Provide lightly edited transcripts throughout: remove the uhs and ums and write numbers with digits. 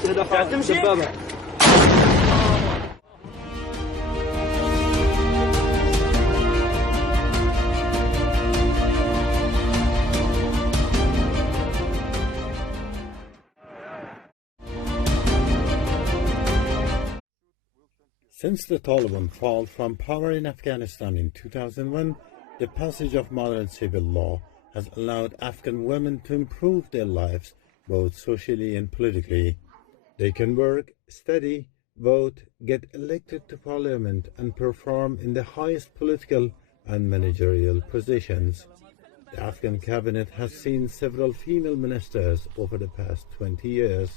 مستهدفة دبابة. Since the Taliban fall from power in Afghanistan in 2001, the passage of modern civil law has allowed Afghan women to improve their lives both socially and politically. They can work, study, vote, get elected to parliament and perform in the highest political and managerial positions. The Afghan cabinet has seen several female ministers over the past 20 years.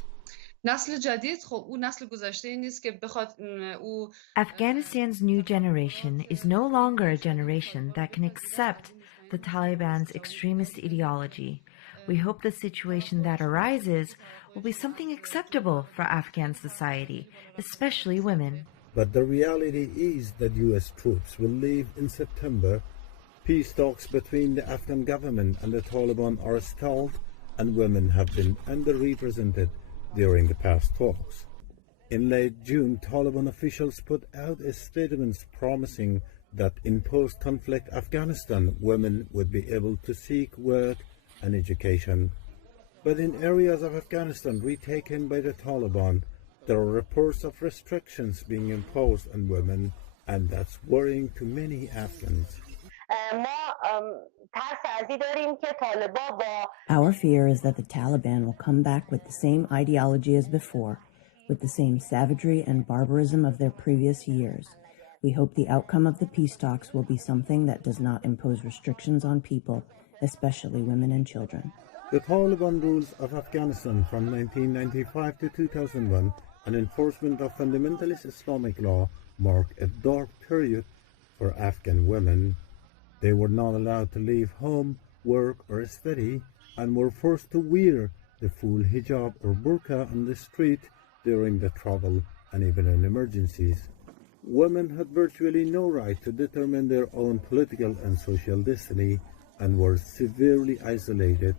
Afghanistan's new generation is no longer a generation that can accept the Taliban's extremist ideology. We hope the situation that arises will be something acceptable for Afghan society, especially women. But the reality is that U.S. troops will leave in September. Peace talks between the Afghan government and the Taliban are stalled, and women have been underrepresented during the past talks. In late June, Taliban officials put out a statement promising that in post-conflict Afghanistan, women would be able to seek work and education. But in areas of Afghanistan retaken by the Taliban, there are reports of restrictions being imposed on women, and that's worrying to many Afghans. Our fear is that the Taliban will come back with the same ideology as before, with the same savagery and barbarism of their previous years. We hope the outcome of the peace talks will be something that does not impose restrictions on people, especially women and children. The Taliban rules of Afghanistan from 1995 to 2001 and enforcement of fundamentalist Islamic law marked a dark period for Afghan women. They were not allowed to leave home, work or study, and were forced to wear the full hijab or burqa on the street during the travel and even in emergencies. Women had virtually no right to determine their own political and social destiny and were severely isolated.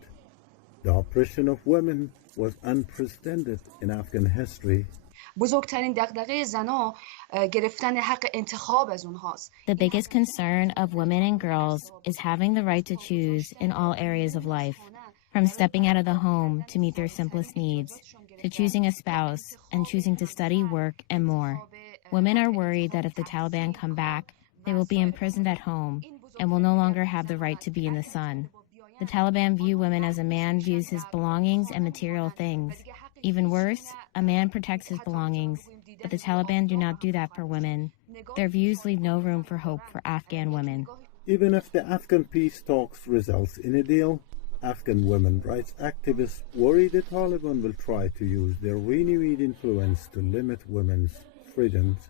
The oppression of women was unprecedented in Afghan history. The biggest concern of women and girls is having the right to choose in all areas of life, from stepping out of the home to meet their simplest needs, to choosing a spouse and choosing to study, work, and more. Women are worried that if the Taliban come back, they will be imprisoned at home and will no longer have the right to be in the sun. The Taliban view women as a man views his belongings and material things. Even worse, a man protects his belongings, but the Taliban do not do that for women. Their views leave no room for hope for Afghan women. Even if the Afghan peace talks results in a deal, Afghan women rights activists worry the Taliban will try to use their renewed influence to limit women's freedoms.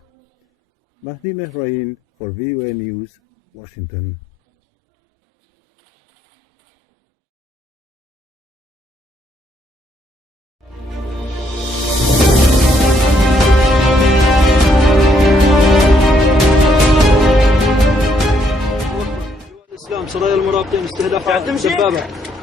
Mahdy Mehraeen for VOA News, Washington. الإسلام صدايا المراقبين مستهدفة دبابة.